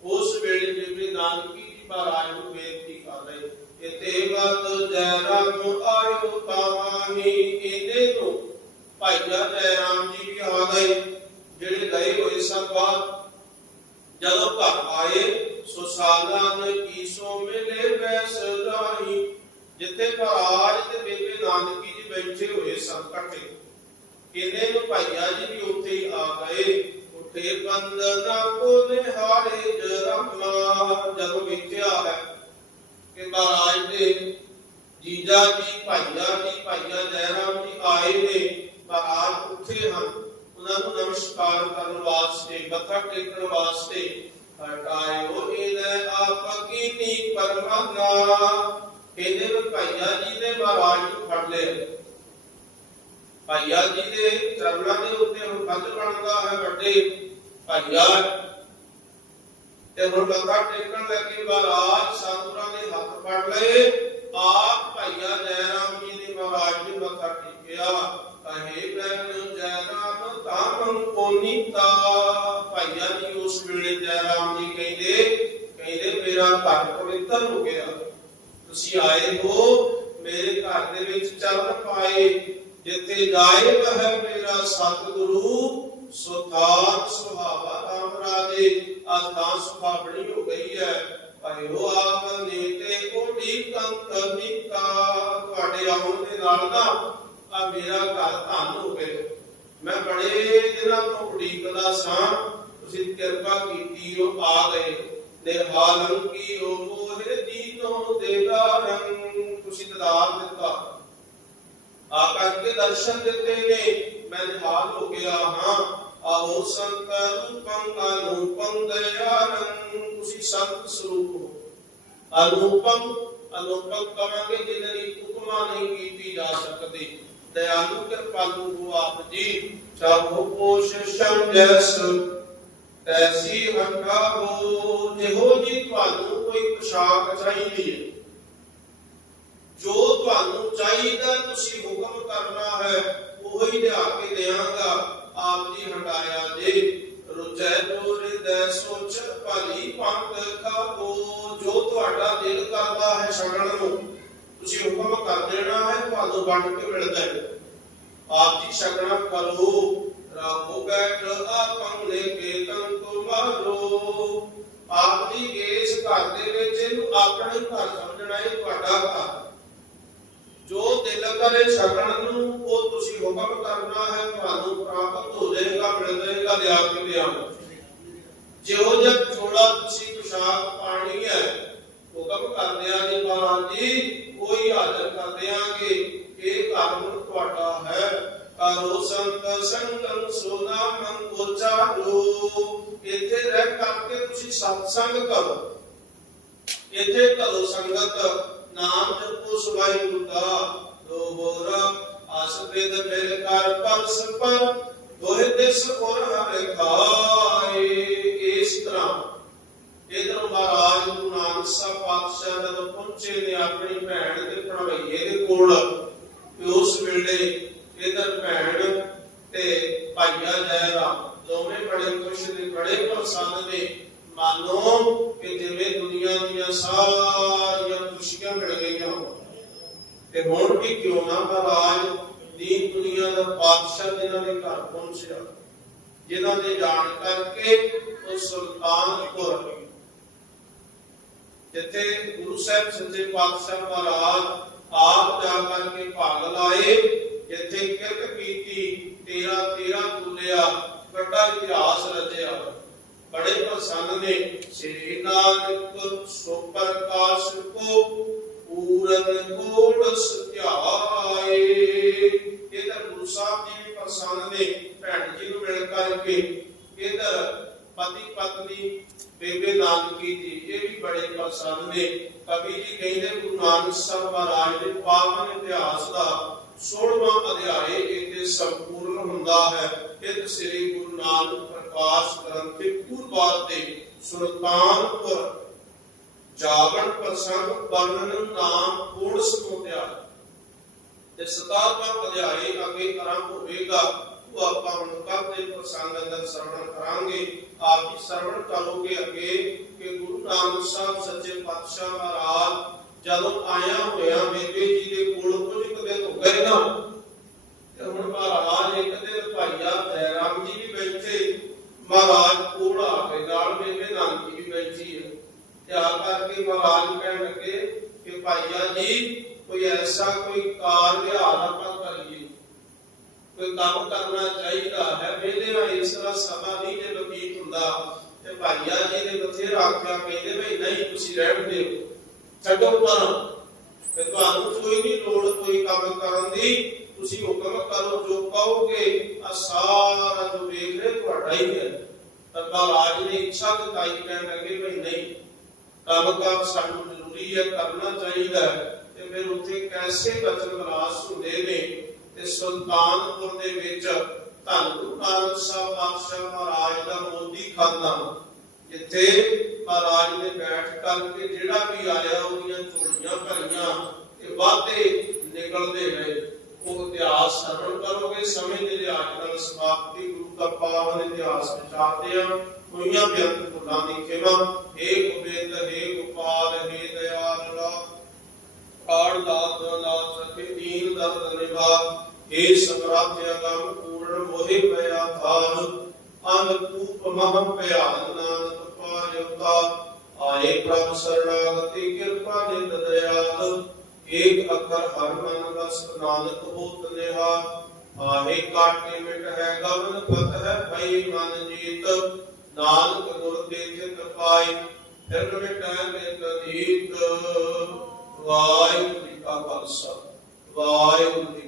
ਉਸ ਵੇਲੇ ਜਿਵੇਂ ਨਾਨਕੀ ਜੀ ਮਹਾਰਾਜ ਨੂੰ ਬੇਨਤੀ ਕਰ ਰਹੇ ਇਤੇ ਗਤ ਜੈ ਰਾਮ ਆਇਓ ਤਾਵਾਹੀ ਇਹਦੇ ਤੋਂ ਭਾਈ ਜੈ ਰਾਮ ਜੀ ਵੀ ਆ ਗਏ ਜਿਹੜੇ ਗਏ ਹੋਏ ਸਨ ਬਾਅਦ ਜਦੋਂ ਘਰ ਆਏ, ਸੋ ਸਾਲਾਂ ਕੀ ਸੋ ਮਿਲੇ ਵੈਸ ਰਾਹੀ। ਜਿੱਥੇ ਮਹਾਰਾਜ ਤੇ ਬੇਬੇ ਨਾਨਕੀ ਜੀ ਬੈਠੇ ਹੋਏ ਸਨ ਇਕੱਠੇ। ਕਿਨੇ ਨੂੰ, ਭਾਈਆ ਜੀ ਵੀ ਉੱਥੇ ਹੀ ਆ ਗਏ। ਉੱਠੇ ਬੰਦਨਾ ਕੋ ਨਿਹਾਰੇ ਜਰਮਾ ਜਦੋਂ ਵੇਖਿਆ ਹੈ ਕਿ ਮਹਾਰਾਜ ਦੇ ਜੀਜਾ ਜੀ, ਭਾਈਆ ਜੀ, ਭਾਈਆ ਜੈਰਾਮ ਜੀ ਆਏ ਨੇ ਮਹਾਰਾਜ ਉੱਠੇ ਹਨ ਉਹਨਾਂ ਨੂੰ ਨਮਸਕਾਰ ਕਰਨ ਵਾਸਤੇ, ਮੱਥਾ ਟੇਕਣ ਵਾਸਤੇ ਹਟਾਇਓ ਇਹਨੇ ਆਪ ਕੀਨੀ ਪਰਮਾਨਾ ਇਹਨੇ ਭਾਈਆ ਜੀ ਨੇ ਮਹਾਰਾਜ ਨੂੰ ਫੜ ਲਿਆ। ਭਾਈਆ ਜੀ ਦੇ ਚਰਨਾਂ ਦੇ ਉੱਤੇ ਹੁਣ ਕੰਧ ਬਣਦਾ ਹੈ ਵੱਡੇ ਭਾਈਆ। ਤੇ ਹੁਣ ਮੱਥਾ ਟੇਕਣ ਲੱਗੇ ਮਹਾਰਾਜ ਸਤਿਗੁਰਾਂ ਦੇ ਹੱਥ ਫੜ ਲਏ। ਆਪ ਭਾਈਆ ਜੈਰਾਮ ਜੀ ਨੇ ਮਹਾਰਾਜ ਜੀ ਮੱਥਾ ਟੇਕਿਆ। ਕਹੇ ਬੈਨ ਤਾਮਨ ਕੋਨੀਤਾ ਭਾਈਆ ਜੀ, ਉਸ ਵੇਲੇ ਜੈਰਾਮ ਜੀ ਕਹਿੰਦੇ ਕਹਿੰਦੇ, ਮੇਰਾ ਘਰ ਪਵਿੱਤਰ ਹੋ ਗਿਆ। ਤੁਸੀਂ ਆਏ ਹੋ, ਮੇਰੇ ਘਰ ਦੇ ਵਿੱਚ ਚਰਨ ਪਾਏ। ਜਿੱਥੇ ਗਾਇਬ ਹੈ ਮੇਰਾ ਸਤਿਗੁਰੂ ਸੁਤਾਨ ਸੁਭਾਵਾ ਰਾਮ ਰਾਜੇ। ਆਸਥਾਨ ਸੁਭਾਵਣੀ ਹੋ ਗਈ ਹੈ। ਭਇਓ ਆਪ ਨੇ ਕੋਟੀ ਕੰਤ ਨਿਕਾ ਤੁਹਾਡੇ ਆਉਣ ਦੇ ਨਾਲ ਨਾ ਆ ਮੇਰਾ ਘਰ ਧੰਨ ਹੋ ਗਿਆ ਮੈਂ ਬੜੇ ਦਿਨਾਂ ਤੋਂ ਉਡੀਕਦਾ ਸਾਂ ਤੁਸੀਂ ਕਿਰਪਾ ਕੀਤੀ, ਉਹ ਆ ਗਏ। ਨਿਹਾਲੰ ਕੀ ਉਹ ਮੋਹਿ ਦੀਨੋ ਦੇਦਾਰੰ ਤੁਸੀਂ ਦਦਾਰ ਦਿੱਤਾ। ਆ ਕਰਕੇ ਦਰਸ਼ਨ ਦਿੱਤੇ ਨੇ, ਮੈਂ ਨਿਹਾਲ ਹੋ ਗਿਆ ਹਾਂ। ਆਹੋ ਸੰਤ ਰੂਪੰ ਅਨੂਪੰ ਦਇਆਨੰ ਤੁਸੀਂ ਸੰਤ ਸਰੂਪ ਹੋ। ਅਨੂਪੰ ਅਨੂਪੰ ਕਵਾਂਗੇ ਜਿਹਨਾਂ ਦੀ ਉਪਮਾ ਨਹੀਂ ਕੀਤੀ ਜਾ ਸਕਦੀ। ਦਇਆਲੂ ਕਿਰਪਾਲੂ ਹੋ ਆਪ ਜੀ ਚਾਹੋ ਪੋਸ਼ ਸੰਜਸ ਐਸੀ ਹਟਾਵੋ ਜਿਹੋ ਜੀ ਤੁਹਾਨੂੰ ਕੋਈ ਪੋਸ਼ਾਕ ਚਾਹੀਦੀ ਹੈ। ਜੋ ਤੁਹਾਨੂੰ ਚਾਹੀਦਾ ਤੁਸੀਂ ਹੁਕਮ ਕਰਨਾ ਹੈ, ਉਹੀ ਲਿਆ ਕੇ ਦੇਵਾਂਗਾ ਆਪ ਜੀ ਹਟਾਇਆ ਜੇ। ਰੁਜੈ ਤੋਰ ਦੇ ਸੋਚ, ਭਲੀ ਪੰਤ ਖਾਓ ਜੋ ਤੁਹਾਡਾ ਦਿਲ ਕਰਦਾ ਹੈ ਛੱਡਣ ਨੂੰ। ਤੁਸੀਂ ਹੁਕਮ ਕਰ ਦੇਣਾ ਹੈ, ਤੁਹਾਨੂੰ ਵੰਡ ਕੇ ਮਿਲਦਾ ਹੈ। ਆਪ ਜੀ ਛਕਣਾ ਕਰੋ ਰਾਖੋ ਬੈਠ ਆਪੰ ਲੈ ਕੇ ਤਨ ਤੁਮਾਰੋ ਆਪ ਜੀ ਘਰ ਦੇ ਵਿੱਚ ਇਹਨੂੰ ਆਪਣਾ ਹੀ ਘਰ ਸਮਝਣਾ ਇਹ ਤੁਹਾਡਾ ਘਰ। ਜੋ ਦਿਲ ਕਰੇ ਛਕਣ ਨੂੰ, ਉਹ ਤੁਸੀਂ ਹੁਕਮ ਕਰਨਾ ਹੈ, ਤੁਹਾਨੂੰ ਪ੍ਰਾਪਤ ਹੋ ਜਾਏਗਾ, ਮਿਲ ਜਾਏਗਾ ਲਿਆ ਕੇ ਲਿਆਓ ਜਿਹੋ ਜਿਹਾ ਛੋੜਾ ਤੁਸੀਂ ਪੁਸ਼ਾਕ ਪਾਣੀ ਹੈ, ਹੁਕਮ ਕਰਦਿਆਂ ਜੀ ਮਹਾਰਾਜ ਜੀ ਕੋਈ ਹਾਜ਼ਰ ਕਰ ਦਿਆਂਗੇ। ਇਹ ਧਰਮ ਤੁਹਾਡਾ ਹੈ। ਕਰੋ ਸੰਤ ਸੰਗੰ ਸੋਨਾ ਮਨ ਉਚਾਰੋ ਇੱਥੇ ਰਹਿ ਕਰਕੇ ਤੁਸੀਂ ਸਤਸੰਗ ਕਰੋ। ਇੱਥੇ ਕਰੋ ਸੰਗਤ। ਨਾਮ ਜਪੋ ਸਵਾਈ ਗੁਰਦਾ। ਦੋ ਹੋਰ ਮਿਲ ਕਰ ਪਰਸ ਪਰ। ਦੋਹਿ ਦਿਸ ਔਰ ਹਰਿ ਖਾਏ। ਇਸ ਤਰ੍ਹਾਂ। ਇਧਰ ਮਹਾਰਾਜ ਗੁਰੂ ਨਾਨਕ ਸਾਹਿਬ ਪਾਤਸ਼ਾਹ ਜਦੋਂ ਪਹੁੰਚੇ ਨੇ ਆਪਣੀ ਭੈਣ ਦੇ ਭਣਵਈਏ ਦੇ ਕੋਲ ਉਸ ਵੇਲੇ ਇਧਰ ਭੈਣ ਤੇ ਭਾਈਆ ਜੈ ਰਾਮ ਦੋਵੇਂ ਬੜੇ ਖੁਸ਼ ਨੇ ਬੜੇ ਪ੍ਰਸੰਨ ਨੇ। ਮਾਨੋ ਕਿ ਜਿਵੇਂ ਦੁਨੀਆ ਦੀਆਂ ਸਾਰੀਆਂ ਖੁਸ਼ੀਆਂ ਮਿਲ ਗਈਆਂ ਤੇ ਹੁਣ ਵੀ ਕਿਉਂ ਨਾ ਮਹਾਰਾਜ ਦੀ ਦੁਨੀਆ ਦਾ ਬਾਦਸ਼ਾਹ ਜਿਨ੍ਹਾਂ ਦੇ ਘਰ ਪਹੁੰਚਿਆ, ਜਿਨ੍ਹਾਂ ਦੇ ਜਾਣ ਕਰਕੇ ਉਹ ਸੁਲਤਾਨਪੁਰ ਜਿੱਥੇ ਗੁਰੂ ਸਾਹਿਬ ਸੱਚੇ ਪਾਤਸ਼ਾਹ ਮਹਾਰਾਜ ਆਪ ਜਾ ਕਰਕੇ ਭਾਗ ਲਾਏ। ਜਿੱਥੇ ਕਿਰਤ ਕੀਤੀ, ਤੇਰਾ ਤੇਰਾ ਤੁਲਿਆ ਵੱਡਾ ਇਤਿਹਾਸ ਰਚਿਆ। ਬੜੇ ਪ੍ਰਸੰਨ ਨੇ, ਸ੍ਰੀ ਨਾਨਕ ਸੋ ਪ੍ਰਕਾਸ਼ ਕੋ, ਪੂਰਨ ਕੋਟ ਸਤਿਆਏ। ਇਧਰ ਗੁਰੂ ਸਾਹਿਬ ਜੀ ਵੀ ਪ੍ਰਸੰਨ ਨੇ, ਭੈਣ ਜੀ ਨੂੰ ਮਿਲ ਕਰਕੇ, ਇਧਰ ਪਤੀ ਪਤਨੀ ਬੇਬੇ ਨਾਨਕੀ ਜੀ, ਇਹ ਵੀ ਬੜੇ ਪ੍ਰਸੰਨ ਨੇ। ਕਵੀ ਜੀ ਕਹਿੰਦੇ, ਗੁਰੂ ਨਾਨਕ ਸਾਹਿਬ ਮਹਾਰਾਜ ਦੇ ਪਾਵਨ ਇਤਿਹਾਸ ਦਾ 16ਵਾਂ ਅਧਿਆਏ ਇੱਥੇ ਸੰਪੂਰਨ ਹੁੰਦਾ ਹੈ। ਇਹ ਸ੍ਰੀ ਗੁਰੂ ਨਾਨਕ ਪ੍ਰਕਾਸ਼ ਗ੍ਰੰਥ ਦੇ ਪੂਰਵਾਰ ਦੇ ਸੁਲਤਾਨਪੁਰ ਜਾਗਣ ਪ੍ਰਸੰਗ ਵਰਣਨ ਨਾਮ ਪੂਰਨ ਸਮੋਧਿਆ ਤੇ 17ਵਾਂ ਅਧਿਆਏ ਅੱਗੇ ਆਰੰਭ ਹੋਵੇਗਾ। ਉਹ ਆਪਾਂ ਹੁਣ ਕੱਲ ਦੇ ਪ੍ਰਸੰਗ ਅੰਦਰ ਸਰਵਣ ਕਰਾਂਗੇ ਆਪ ਜੀ ਸਰਵਣ ਕਰੋਗੇ ਅੱਗੇ ਕਿ ਗੁਰੂ ਨਾਨਕ ਸਾਹਿਬ ਸੱਚੇ ਪਾਤਸ਼ਾਹ ਮਹਾਰਾਜ ਜਦੋਂ ਆਇਆ ਹੋਇਆ ਬੇਬੇ ਜੀ ਦੇ ਕੋਲ ਕੁਝ ਕੁ ਦਿਨ ਹੋ ਗਏ ਨਾ ਤੇ ਹੁਣ ਮਹਾਰਾਜ ਇੱਕ ਦਿਨ ਭਾਈਆ ਬੈਰਾਮ ਜੀ ਵੀ ਬੈਠੇ ਮਹਾਰਾਜ ਕੋਲ ਆ ਕੇ ਨਾਲ ਬੇਬੇ ਨਾਨਕੀ ਵੀ ਬੈਠੀ ਹੈ ਤੇ ਆ ਕਰਕੇ ਮਹਾਰਾਜ ਕਹਿਣ ਲੱਗੇ ਕਿ ਭਾਈਆ ਜੀ ਕੋਈ ਐਸਾ ਕੋਈ ਕਾਰ ਵਿਹਾਰ ਆਪਾਂ ਕਰੀਏ ਕੋਈ ਕੰਮ ਕਰਨਾ ਚਾਹੀਦਾ ਹੈ ਵੇਲੇ ਨਾਲ ਇਸ ਤਰ੍ਹਾਂ ਸਮਾਂ ਨਹੀਂ ਜੇ ਬਤੀਤ ਹੁੰਦਾ ਤੇ ਭਾਈਆ ਜੀ ਨੇ ਬਥੇਰਾ ਆਖਿਆ ਕਹਿੰਦੇ ਵੀ ਨਹੀਂ ਤੁਸੀਂ ਰਹਿਣ ਦਿਓ ਛੱਡੋ ਪਰ ਤੇ ਤੁਹਾਨੂੰ ਕੋਈ ਨਹੀਂ ਲੋੜ ਕੋਈ ਕੰਮ ਕਰਨ ਦੀ ਤੁਸੀਂ ਹੁਕਮ ਕਰੋ ਜੋ ਕਹੋਗੇ ਆ ਸਾਰਾ ਜੋ ਵੇਖ ਰਹੇ ਤੁਹਾਡਾ ਹੀ ਹੈ ਪਰ ਮਹਾਰਾਜ ਨੇ ਇੱਛਾ ਦਿਖਾਈ ਕਹਿਣ ਲੱਗੇ ਵੀ ਨਹੀਂ ਕੰਮ ਕਰ ਸਾਨੂੰ ਜ਼ਰੂਰੀ ਹੈ ਕਰਨਾ ਚਾਹੀਦਾ ਹੈ ਤੇ ਫਿਰ ਉੱਥੇ ਕੈਸੇ ਬਚਨ ਵਿਲਾਸ ਹੁੰਦੇ ਨੇ ਤੇ ਸੁਲਤਾਨਪੁਰ ਦੇ ਵਿੱਚ ਧੰਨ ਗੁਰੂ ਨਾਨਕ ਸਾਹਿਬ ਪਾਤਸ਼ਾਹ ਮਹਾਰਾਜ ਦਾ ਮੋਦੀ ਖਾਨਾ ਜਿੱਥੇ ਮਹਾਰਾਜ ਨੇ ਬੈਠ ਕਰਕੇ ਜਿਹੜਾ ਵੀ ਆਇਆ, ਉਹਦੀਆਂ ਝੋਲੀਆਂ ਭਰੀਆਂ ਤੇ ਵਾਧੇ ਨਿਕਲਦੇ ਰਹੇ। ਉਹ ਇਤਿਹਾਸ ਸਰਵਣ ਕਰੋਗੇ, ਸਮੇਂ ਦੇ ਲਿਹਾਜ਼ ਨਾਲ ਸਮਾਪਤੀ ਗੁਰੂ ਦਾ ਪਾਵਨ ਇਤਿਹਾਸ ਵਿਚਾਰਦੇ ਆ ਹੋਈਆਂ ਬੇਅੰਤ ਭੁੱਲਾਂ ਦੀ ਖਿਮਾ। ਏ ਗੋਬਿੰਦ ਏ ਗੋਪਾਲ ਏ ਦਇਆਲਾ ਆੜ ਦਾਤ ਦਾਤ ਸਕੇ ਦੀਨ ਦਰਦ ਨਿਭਾ ਏ ਸਮਰਾਧ ਅਗਮ ਪੂਰਨ ਮੋਹਿ ਪਿਆ ਥਾਨ ਅੰਗ ਕੂਪ ਮਹ ਭਿਆਨ ਨਾਨਕ ਪਾਇਤਾ ਆਏ ਪ੍ਰਭ ਸਰਣਾਗਤੀ ਕਿਰਪਾ ਨਿੰਦ ਦਇਆਲ ਏਕ ਅੱਖਰ ਹਰ ਮਨ ਬਸ ਨਾਨਕ ਹੋਤ ਨਿਹਾ ਆਹੇ ਕਾਟੇ ਮਿਟ ਹੈ ਗਵਨ ਪਤ ਹੈ ਭਈ ਮਨ ਜੀਤ ਨਾਨਕ ਗੁਰ ਦੇ ਚਿਤ ਪਾਈ ਫਿਰ ਮਿਟੈ ਨਿਤ ਨੀਤ ਵਾਹਿਗੁਰੂ ਜੀ ਕਾ ਖਾਲਸਾ ਵਾਹਿਗੁਰੂ ਜੀ